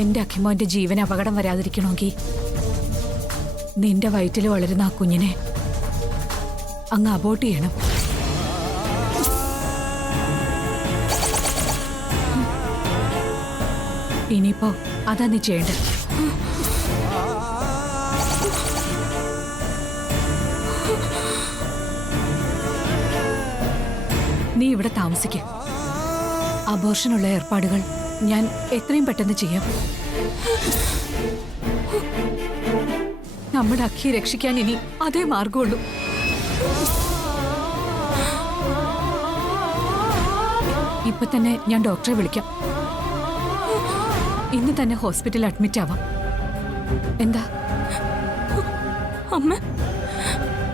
എന്റെ അഖിമോന്റെ ജീവൻ അപകടം വരാതിരിക്കണമെങ്കിൽ നിന്റെ വയറ്റിൽ വളരുന്ന ആ കുഞ്ഞിനെ അങ്ങ് അബോർട്ട് ചെയ്യണം. ഇനിയിപ്പോ അതാ നീ ചെയ്യേണ്ടത്. നീ ഇവിടെ താമസിക്ക. അബോർഷനുള്ള ഏർപ്പാടുകൾ ഞാൻ എത്രയും പെട്ടെന്ന് ചെയ്യാം. നമ്മുടെ അഖിയെ രക്ഷിക്കാൻ ഇനി അതേ മാർഗമുള്ളൂ. ഇപ്പൊ തന്നെ ഞാൻ ഡോക്ടറെ വിളിക്കാം. ഇന്ന് തന്നെ ഹോസ്പിറ്റലിൽ അഡ്മിറ്റ് ആവാം. എന്താ അമ്മ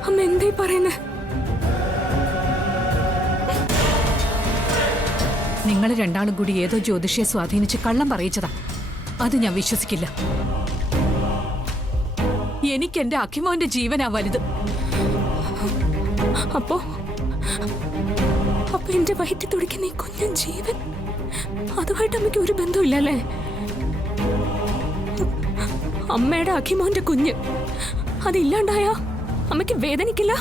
അമ്മ എന്തേ പറയുന്നേ? നിങ്ങൾ രണ്ടാളും കൂടി ഏതോ ജ്യോതിഷിയെ സ്വാധീനിച്ച് കള്ളം പറയിച്ചതാ. അത് ഞാൻ വിശ്വസിക്കില്ല. എനിക്ക് എന്റെ അഖിമോന്റെ ജീവനാ വലുത്. അപ്പോ എന്റെ വയറ്റി തുടിക്കുന്ന ഈ കുഞ്ഞൻ ജീവൻ അതുമായിട്ട് അമ്മയ്ക്ക് ഒരു ബന്ധമില്ലല്ലേ? അമ്മയുടെ അഖിമോന്റെ കുഞ്ഞ് അതില്ലാണ്ടായ അമ്മയ്ക്ക് വേദനിക്കില്ല?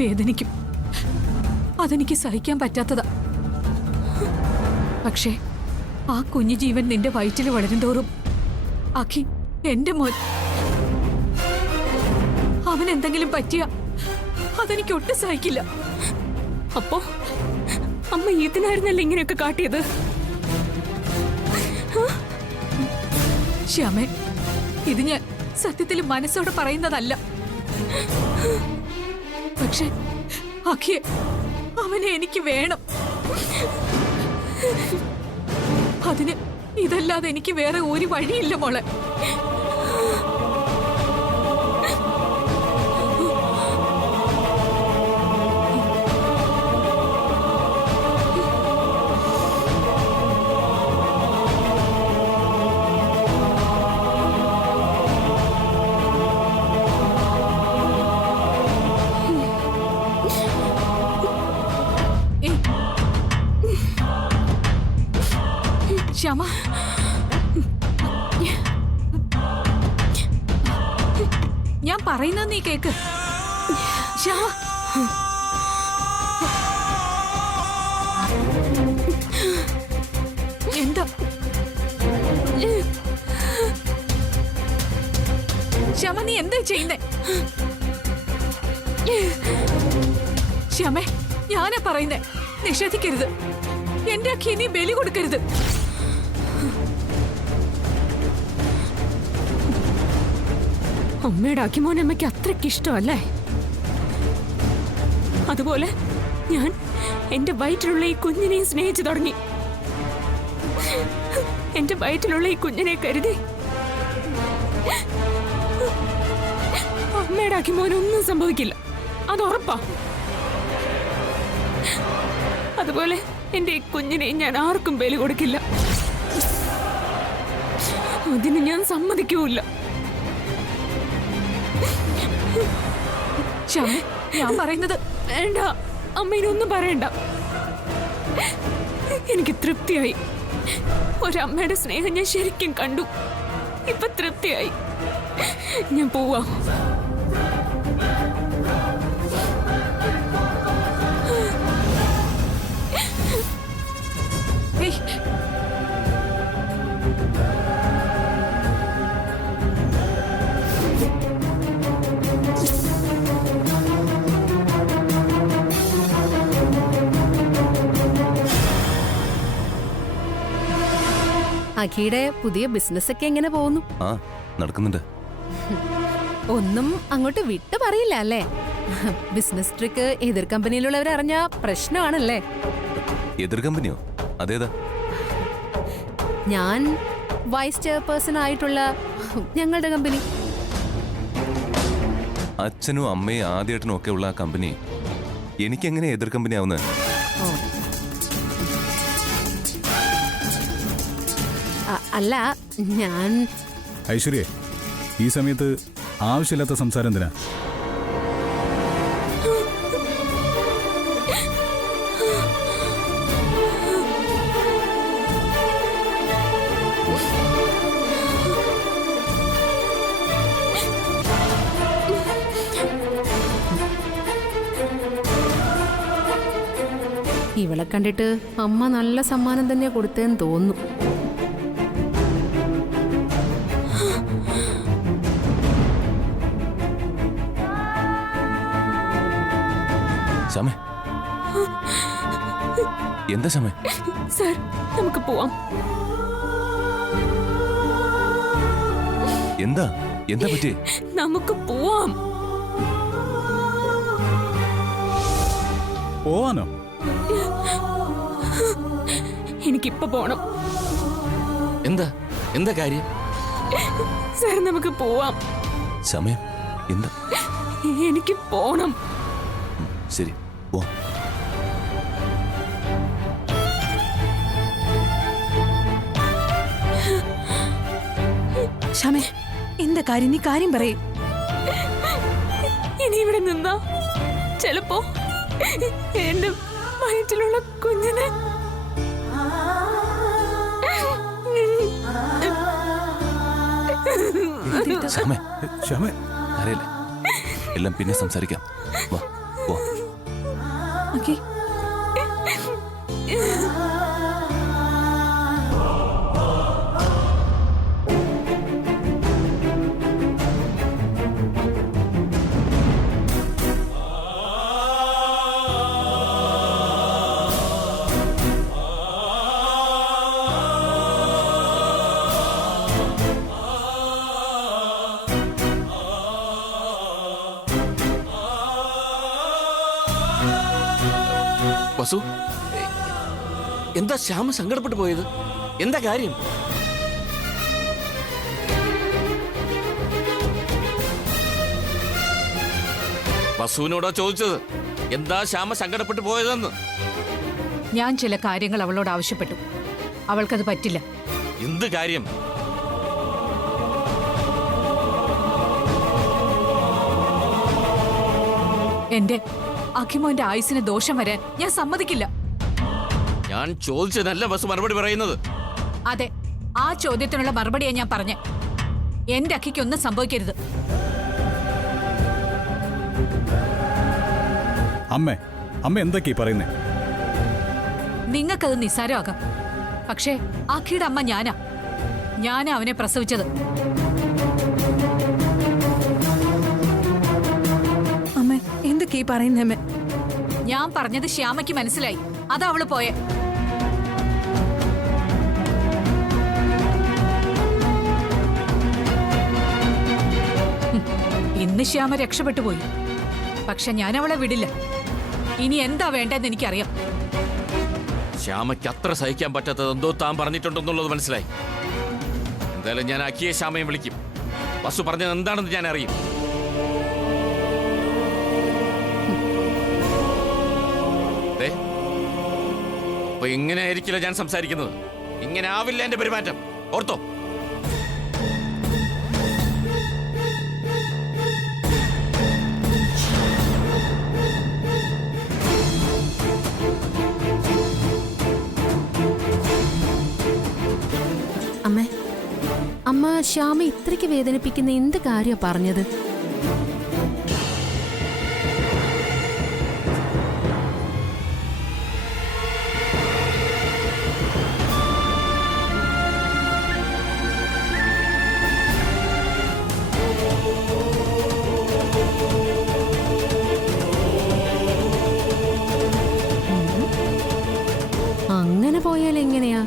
വേദനിക്കും. അതെനിക്ക് സഹിക്കാൻ പറ്റാത്തതാ. പക്ഷേ ആ കുഞ്ഞു ജീവൻ നിന്റെ വയറ്റിൽ വളരുന്തോറും അഖി എന്റെ മോൻ, അവൻ എന്തെങ്കിലും പറ്റിയ അതെനിക്ക് ഒട്ടും സഹിക്കില്ല. അപ്പോ അമ്മ ഇതിനായിരുന്നല്ലേ ഇങ്ങനെയൊക്കെ കാട്ടിയത്? ശ്യാമേ, ഇത് ഞാൻ സത്യത്തിൽ മനസ്സോടെ പറയുന്നതല്ല. പക്ഷെ അഖിയെ, അവനെ എനിക്ക് വേണം. അതിന് ഇതല്ലാതെ എനിക്ക് വേറെ ഒരു വഴിയില്ല മോളെ. ശ്യാമ, ഞാൻ പറയുന്നത് നീ കേക്ക്. ശ്യാമ, എന്താ ശ്യാമ, നീ എന്താ ചെയ്യുന്നേ? ശ്യാമേ, ഞാനാ പറയുന്നേ, നിഷേധിക്കരുത്. എന്റെ അഖി നീ ബലി കൊടുക്കരുത്. അമ്മയുടെ അഖിമോൻ അമ്മയ്ക്ക് അത്രയ്ക്ക് ഇഷ്ടമല്ലേ? അതുപോലെ ഞാൻ എന്റെ വയറ്റിലുള്ള ഈ കുഞ്ഞിനെയും സ്നേഹിച്ചു തുടങ്ങി. എന്റെ വയറ്റിലുള്ള ഈ കുഞ്ഞിനെ കരുതി അമ്മയുടെ അഖിമോനൊന്നും സംഭവിക്കില്ല, അത് ഉറപ്പാ. അതുപോലെ എന്റെ ഈ കുഞ്ഞിനെയും ഞാൻ ആർക്കും ബലി കൊടുക്കില്ല. അതിന് ഞാൻ സമ്മതിക്കൂല്ല. ഞാൻ പറയുന്നത് വേണ്ട, അമ്മയിനൊന്നും പറയണ്ട. എനിക്ക് തൃപ്തിയായി. ഒരമ്മയുടെ സ്നേഹം ഞാൻ ശരിക്കും കണ്ടു. ഇപ്പൊ തൃപ്തിയായി. ഞാൻ പോവാ. അഖിയുടെ പുതിയ ബിസിനസ് ഒക്കെ എങ്ങനെ പോകുന്നു? നടക്കുന്നുണ്ട്. ഒന്നും അങ്ങോട്ട് വിട്ടു പറയില്ല അല്ലേ? ബിസിനസ് ട്രിക്ക് എതിർ കമ്പനിയിലുള്ളവർ അറിഞ്ഞ പ്രശ്നമാണല്ലേ? എതിർ കമ്പനിയോ? അതേതാ? ഞാൻ വൈസ് ചെയർപേഴ്സൺ ആയിട്ടുള്ള ഞങ്ങളുടെ കമ്പനി. അച്ഛനും അമ്മയും ആദ്യേട്ടനും ഒക്കെ ഉള്ള ആ കമ്പനി എനിക്കെങ്ങനെ എതിർ കമ്പനി ആവുന്നത്? അല്ല, ഞാൻ ഐശ്വര്യ, ഈ സമയത്ത് ആവശ്യമില്ലാത്ത സംസാരം എന്തിനാ? ഇവളെ കണ്ടിട്ട് അമ്മ നല്ല സമ്മാനം തന്നെ കൊടുത്തേന്ന് തോന്നുന്നു. ശമേ, എന്താ ശമേ? സർ, നമുക്ക് പോവാം. എന്താ എന്താ പറ്റിയേ? നമുക്ക് പോവാം. പോവാനോ? എനിക്കിപ്പോ പോണം. എന്താ എന്താ കാര്യം? സർ, നമുക്ക് പോവാം. സമയം എന്താ? എനിക്ക് പോണം. ശരി, പോ. ഷമേ, എന്താ കാര്യം? നീ കാര്യം പറയും. ഇനി ഇവിടെ നിന്നാ ചിലപ്പോ എന്റെ വയറ്റിലുള്ള കുഞ്ഞിനെ ശമേ, ശ്യാമേ, അറിയില്ല, എല്ലാം പിന്നെ സംസാരിക്കാം. വാ, പോ. ഓക്കേ. വസു, എന്താ ശ്യാമ സങ്കടപ്പെട്ടു പോയത്? എന്താ കാര്യം? വസുവിനോടാ ചോദിച്ചത്, എന്താ ശ്യാമ സങ്കടപ്പെട്ടു പോയതെന്ന്. ഞാൻ ചില കാര്യങ്ങൾ അവളോട് ആവശ്യപ്പെട്ടു. അവൾക്കത് പറ്റില്ല. എന്ത് കാര്യം? എന്റെ അഖിമോന്റെ ആയുസിന് ദോഷം വരാൻ ഞാൻ സമ്മതിക്കില്ല. ഞാൻ ചോദിച്ചതല്ല വസു മറുപടി പറയുന്നത്. അതെ, ആ ചോദ്യത്തിനുള്ള മറുപടിയാ ഞാൻ പറഞ്ഞ. എന്റെ അഖിക്കൊന്നും സംഭവിക്കരുത്. അമ്മ എന്തൊക്കെയാ പറയുന്നേ? നിങ്ങൾക്കത് നിസ്സാരമാകാം. പക്ഷേ അഖിയുടെ അമ്മ ഞാനാ അവനെ പ്രസവിച്ചത്. അമ്മ എന്തൊക്കെയാ പറയുന്നേ? ഞാൻ പറഞ്ഞത് ശ്യാമയ്ക്ക് മനസ്സിലായി. അതാ അവള് പോയെ. ഇന്ന് ശ്യാമ രക്ഷപ്പെട്ടു പോയി. പക്ഷെ ഞാൻ അവളെ വിടില്ല. ഇനി എന്താ വേണ്ടെന്ന് എനിക്കറിയാം. ശ്യാമയ്ക്ക് അത്ര സഹിക്കാൻ പറ്റാത്തത് എന്തോ താൻ പറഞ്ഞിട്ടുണ്ടെന്നുള്ളത് മനസ്സിലായി. എന്തായാലും ഞാൻ അക്കിയെ ശ്യാമയെ വിളിക്കും. വസു പറഞ്ഞത് എന്താണെന്ന് ഞാൻ അറിയും. അപ്പൊ ഇങ്ങനെ ആയിരിക്കില്ല ഞാൻ സംസാരിക്കുന്നത്. ഇങ്ങനെ ആവില്ല എന്റെ പെരുമാറ്റം. ഓർത്തോ? അമ്മ ശ്യാമ ഇത്രയ്ക്ക് വേദനിപ്പിക്കുന്ന എന്ത് കാര്യമാണ് പറഞ്ഞത്? അങ്ങനെ പോയാൽ എങ്ങനെയാ?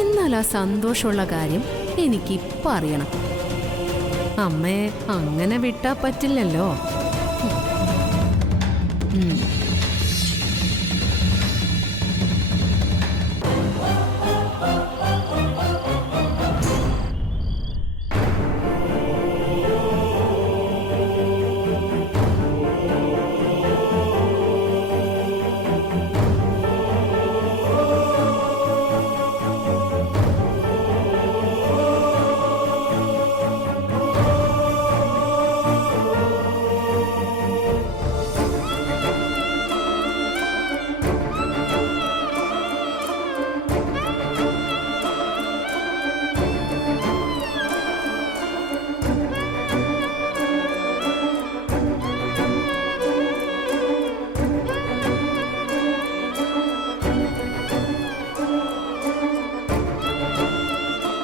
എന്നാൽ ആ സന്തോഷമുള്ള കാര്യം എനിക്കിപ്പോ അറിയണം. അമ്മയെ അങ്ങനെ വിട്ടാ പറ്റില്ലല്ലോ.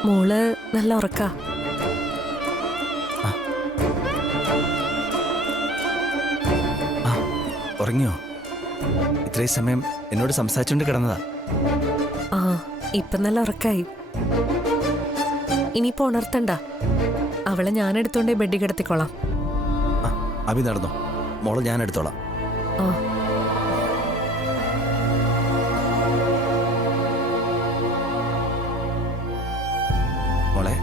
മോള് നല്ല ഉറക്കാ. ഉറങ്ങിയോ? ഇത്രയും സമയം എന്നോട് സംസാരിച്ചുകൊണ്ട് കിടന്നതാ. ആ ഇപ്പൊ നല്ല ഉറക്കായി. ഇനിയിപ്പോ ഉണർത്തണ്ട. അവളെ ഞാൻ എടുത്തോണ്ടേ ബെഡിൽ കിടത്തിക്കോളാം. അഭി നടന്നോ, മോളെ ഞാൻ എടുത്തോളാം. ആ മോളെ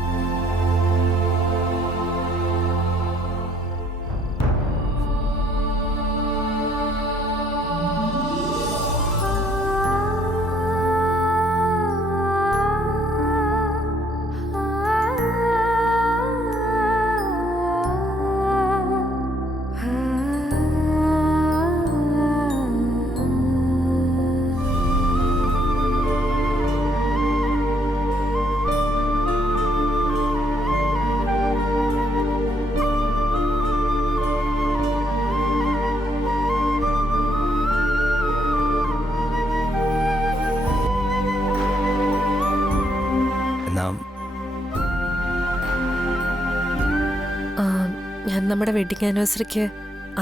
ഞാൻ നമ്മുടെ വെഡിങ് ആനിവേഴ്സറിക്ക്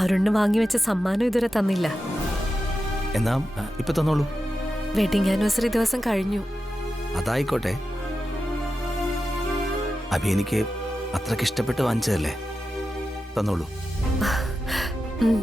അരുണിന് വാങ്ങി വെച്ച സമ്മാനം ഇതുവരെ തന്നില്ല. എന്നാ ഇപ്പൊ തന്നോളൂ. വെഡിങ് ആനിവേഴ്സറി ദിവസം കഴിഞ്ഞു. അതായിക്കോട്ടെ. അഭി എനിക്ക് അത്രക്ക് ഇഷ്ടപ്പെട്ട് വാങ്ങിച്ചതല്ലേ, തന്നോളൂ. ഉം.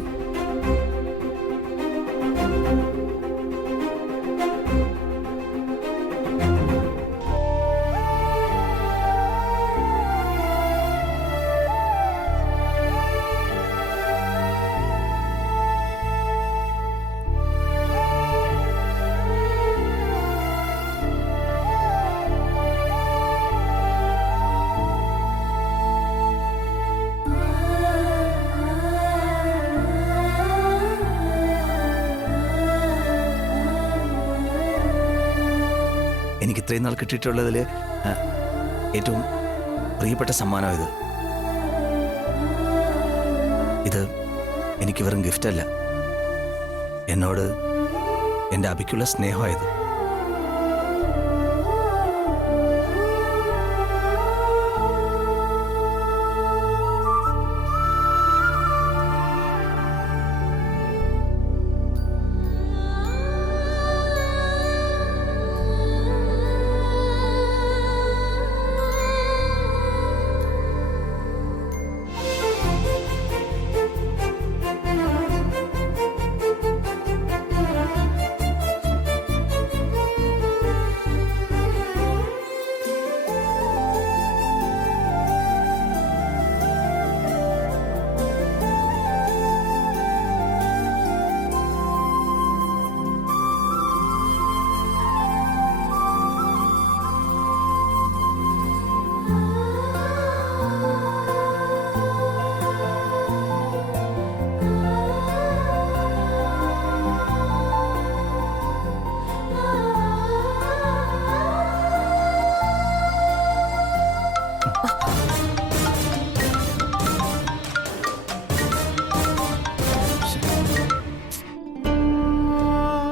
എനിക്ക് ഇത്രയും നാൾ കിട്ടിയിട്ടുള്ളതിൽ ഏറ്റവും പ്രിയപ്പെട്ട സമ്മാനം ഇത്. ഇത് എനിക്ക് വെറും ഗിഫ്റ്റല്ല, എന്നോട് എൻ്റെ അഭിക്കുള്ള സ്നേഹമായത്.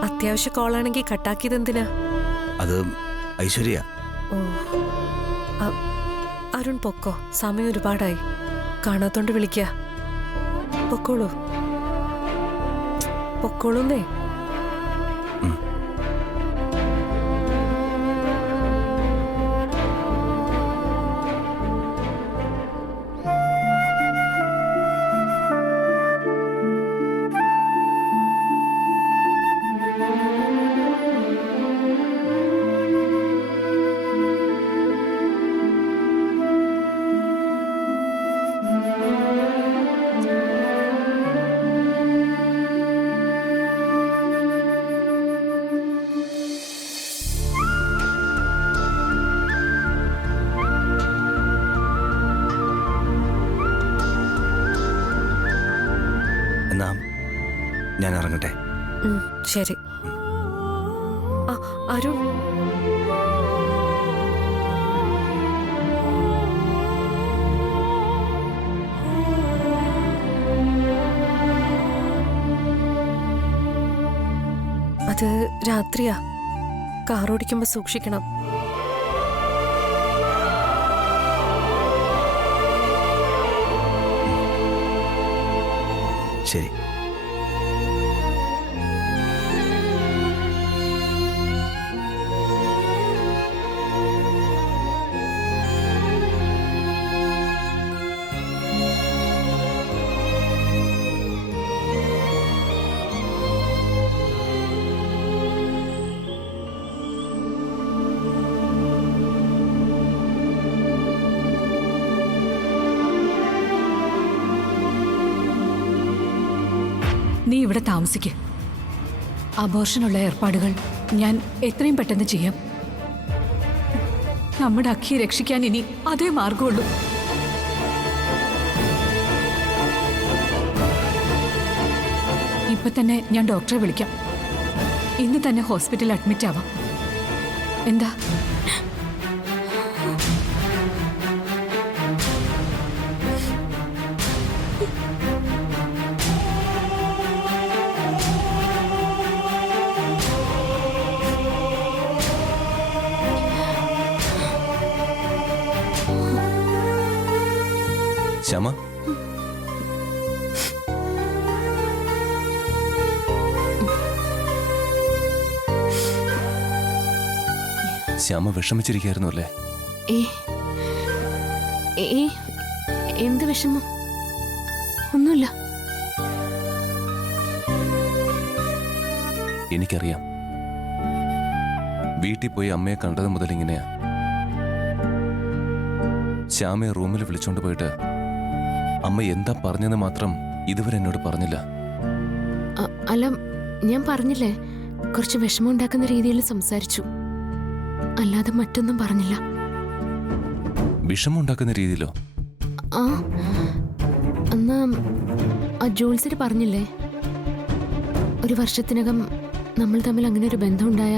അത്യാവശ്യ കോളാണെങ്കിൽ കട്ടാക്കിയത് എന്തിനാ? അത് ഐശ്വര്യ. ഓ അരുൺ പൊക്കോ, സമയം ഒരുപാടായി. കാണാത്തോണ്ട് വിളിക്ക. പൊക്കോളൂ പൊക്കോളൂന്നേ. എന്നാ ഞാൻ ഇറങ്ങട്ടെ. ശരി. അരുൺ, അത് രാത്രിയാ. കാർ ഓടിക്കുമ്പോ സൂക്ഷിക്കണം. ശരി. നീ ഇവിടെ താമസിക്ക്. അബോർഷനുള്ള ഏർപ്പാടുകൾ ഞാൻ എത്രയും പെട്ടെന്ന് ചെയ്യാം. നമ്മുടെ അക്കിയെ രക്ഷിക്കാൻ ഇനി അതേ മാർഗമുള്ളൂ. ഇപ്പൊ തന്നെ ഞാൻ ഡോക്ടറെ വിളിക്കാം. ഇന്ന് തന്നെ ഹോസ്പിറ്റലിൽ അഡ്മിറ്റ് ആവാം. എന്താ? ശ്യാമ, ശ്യാമ വിഷമിച്ചിരിക്കായിരുന്നു അല്ലേ? എന്ത് വിഷമം? ഒന്നുമില്ല. എനിക്കറിയാം. വീട്ടിൽ പോയി അമ്മയെ കണ്ടത് മുതൽ ഇങ്ങനെയാ. ശ്യാമയെ റൂമിൽ വിളിച്ചോണ്ട് പോയിട്ട് അമ്മ എന്താ പറഞ്ഞെന്ന് മാത്രം ഇതുവരെ എന്നോട് പറഞ്ഞില്ല. അല്ല, ഞാൻ പറഞ്ഞില്ലേ, കുറച്ച് വിഷമം ഉണ്ടാക്കുന്ന രീതിയിൽ സംസാരിച്ചു, അല്ലാതെ മറ്റൊന്നും പറഞ്ഞില്ല. വിഷമമുണ്ടാക്കുന്ന രീതിയിലോ? ആ, എന്നാ ആ ജോത്സ്യര് പറഞ്ഞില്ലേ, 1 വർഷത്തിനകം നമ്മൾ തമ്മിൽ അങ്ങനെ ഒരു ബന്ധമുണ്ടായ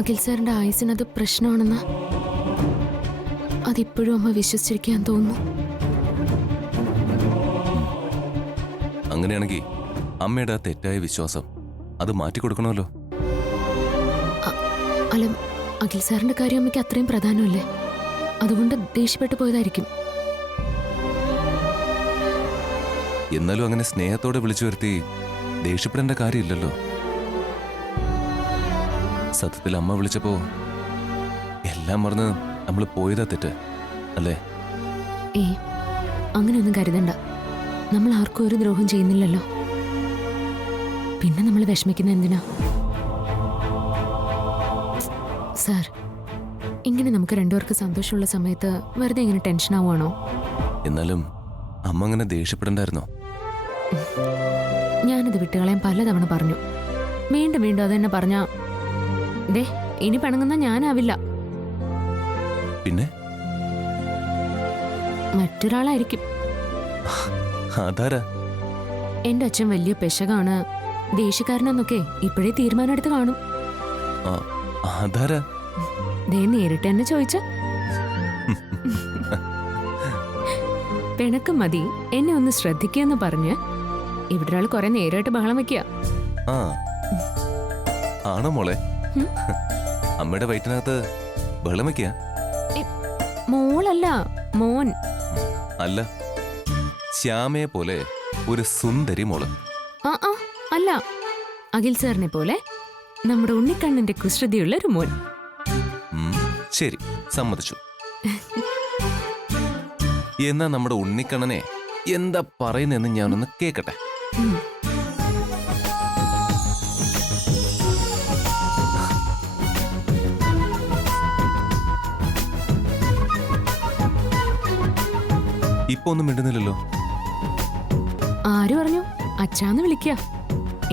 അഖിൽ സാറിന്റെ ആയുസിനത് പ്രശ്നമാണെന്ന്. അതിപ്പോഴും അമ്മ വിശ്വസിച്ചിരിക്കാൻ തോന്നുന്നു. അങ്ങനെയാണെങ്കിൽ അമ്മയുടെ ആ തെറ്റായ വിശ്വാസം അത് മാറ്റിക്കൊടുക്കണമല്ലോ. അല്ല, അഖിൽ സാറിന്റെ കാര്യം അമ്മയ്ക്ക് അത്രയും പ്രധാനമല്ലേ? അതുകൊണ്ട് ദേഷ്യപ്പെട്ടു പോയതായിരിക്കും. എന്നാലും അങ്ങനെ സ്നേഹത്തോടെ വിളിച്ചു വരുത്തി ദേഷ്യപ്പെടേണ്ട കാര്യമില്ലല്ലോ. സത്യത്തിൽ അമ്മ വിളിച്ചപ്പോ എല്ലാം മറന്ന് നമ്മൾ പോയതാ തെറ്റ് അല്ലേ? അങ്ങനെയൊന്നും കരുതണ്ട. നമ്മൾ ആർക്കും ഒരു ദ്രോഹം ചെയ്യുന്നില്ലല്ലോ. പിന്നെ നമ്മൾ വിഷമിക്കുന്ന എന്തിനാ? സാർ, ഇങ്ങനെ നമുക്ക് രണ്ടുപേർക്ക് സന്തോഷമുള്ള സമയത്ത് വെറുതെ ഇങ്ങനെ ടെൻഷൻ ആവുകയാണോ? എന്നാലും അമ്മ അങ്ങനെ ദേഷ്യപ്പെടണ്ടായിരുന്നോ? ഞാനിത് വിട്ടുകളയാൻ പലതവണ പറഞ്ഞു. വീണ്ടും വീണ്ടും അത് തന്നെ പറഞ്ഞാ ദേ ഇനി പിണങ്ങുന്ന ഞാനാവില്ല. പിന്നെ മറ്റൊരാളായിരിക്കും. അതാരാ? എന്റെ അച്ഛൻ വലിയ പെശകാണ്, ദേഷ്യക്കാരനെന്നൊക്കെ ഇപ്പോഴേ തീരുമാനം എടുത്ത് കാണും. അതാരാ? ദേ നേരിട്ട് എന്നെ ചോദിച്ച പിണക്കം മതി, എന്നെ ഒന്ന് ശ്രദ്ധിക്കുമെന്ന് പറഞ്ഞ് ഇവിടെ ഒരാൾ കുറെ നേരമായിട്ട് ബഹളം വെക്കുക. ആണോ മോളെ? അമ്മയുടെ വയറ്റിനകത്ത് ബഹളം വെക്കുക? മോളല്ല, മോൻ. അല്ല, ശ്യാമയെ പോലെ ഒരു സുന്ദരി മോള്. അല്ല, അഖിൽ സാറിനെ പോലെ നമ്മുടെ ഉണ്ണിക്കണ്ണന്റെ കുസൃതിയുള്ള ഒരു മോൻ. ശരി, സമ്മതിച്ചു. എന്നാ നമ്മുടെ ഉണ്ണിക്കണ്ണനെ എന്താ പറയുന്നെന്ന് ഞാനൊന്ന് കേക്കട്ടെ. ഇപ്പൊ ഒന്നും മിണ്ടുന്നില്ലല്ലോ. ആര് പറഞ്ഞു? അച്ഛാന്ന് വിളിക്കുക.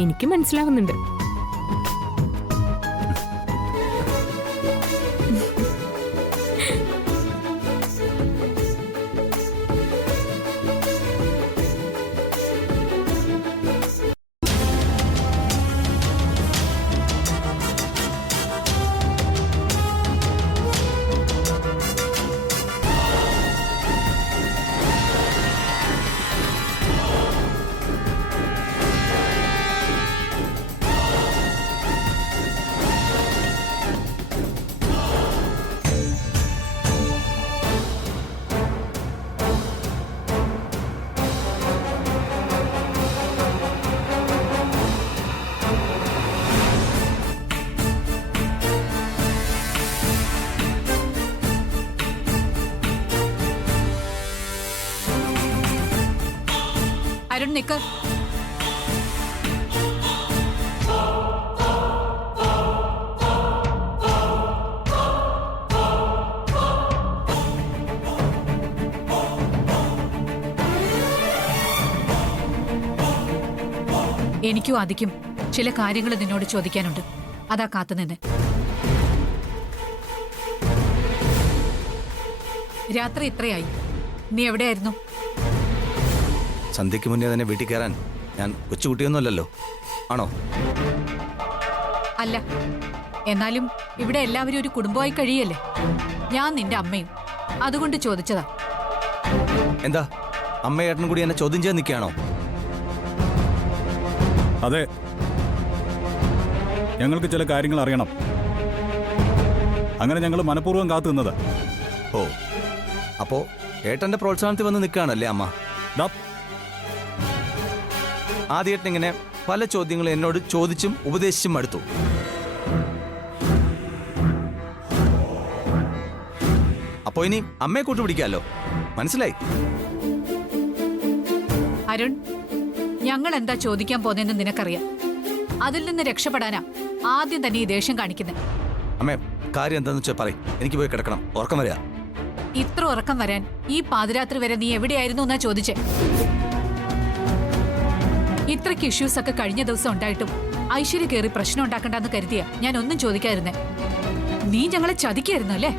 എനിക്ക് മനസ്സിലാവുന്നുണ്ട്. അരുൺ നിക്ക്. എനിക്കും ആദിക്കും ചില കാര്യങ്ങൾ നിന്നോട് ചോദിക്കാനുണ്ട്. അതാ കാത്തുനിന്ന്. രാത്രി ഇത്രയായി, നീ എവിടെയായിരുന്നു? സന്ധ്യയ്ക്ക് മുന്നേ തന്നെ വീട്ടിൽ കയറാൻ ഞാൻ കൊച്ചുകുട്ടിയൊന്നുമല്ലല്ലോ, ആണോ? അല്ല, എന്നാലും ഇവിടെ എല്ലാവരും ഒരു കുടുംബമായി കഴിയല്ലേ. ഞാൻ നിന്റെ അമ്മയും, അതുകൊണ്ട് ചോദിച്ചതാ. എന്താ അമ്മയേട്ടനും കൂടി എന്നെ ചോദ്യം ചെയ്യാൻ നിൽക്കുകയാണോ? അതെ, ഞങ്ങൾക്ക് ചില കാര്യങ്ങൾ അറിയണം. അങ്ങനെ ഞങ്ങൾ മനഃപൂർവ്വം കാത്തു നിന്നത്. ഓ, അപ്പോ ഏട്ടന്റെ പ്രോത്സാഹനത്തിൽ വന്ന് നിൽക്കുകയാണല്ലേ അമ്മ? ആദ്യേട്ടൻ ഇങ്ങനെ പല ചോദ്യങ്ങളും എന്നോട് ചോദിച്ചും ഉപദേശിച്ചും മടുത്തു. അപ്പോ ഇനി അമ്മയെ കൂട്ടുപിടിക്കാമല്ലോ, മനസ്സിലായി? അരുൺ, ഞങ്ങൾ എന്താ ചോദിക്കാൻ പോന്നെന്ന് നിനക്കറിയാം. അതിൽ നിന്ന് രക്ഷപ്പെടാനാ ആദ്യം തന്നെ ഈ ദേഷ്യം കാണിക്കുന്നത്. അമ്മേ, കാര്യം എന്താന്ന് വെച്ചാൽ പറയും. എനിക്ക് പോയി കിടക്കണം, ഉറക്കം വരിക. ഇത്ര ഉറക്കം വരാൻ ഈ പാതിരാത്രി വരെ നീ എവിടെയായിരുന്നു എന്നാ ചോദിച്ചേ. ഇത്രയ്ക്ക് ഇഷ്യൂസ് ഒക്കെ കഴിഞ്ഞ ദിവസം ഉണ്ടായിട്ടും ഐശ്വര്യ കയറി പ്രശ്നം ഉണ്ടാക്കണ്ടെന്ന് കരുതിയാ ഞാൻ ഒന്നും ചോദിക്കാതിരുന്നേ. നീ ഞങ്ങളെ ചതിക്കായിരുന്നു അല്ലേ?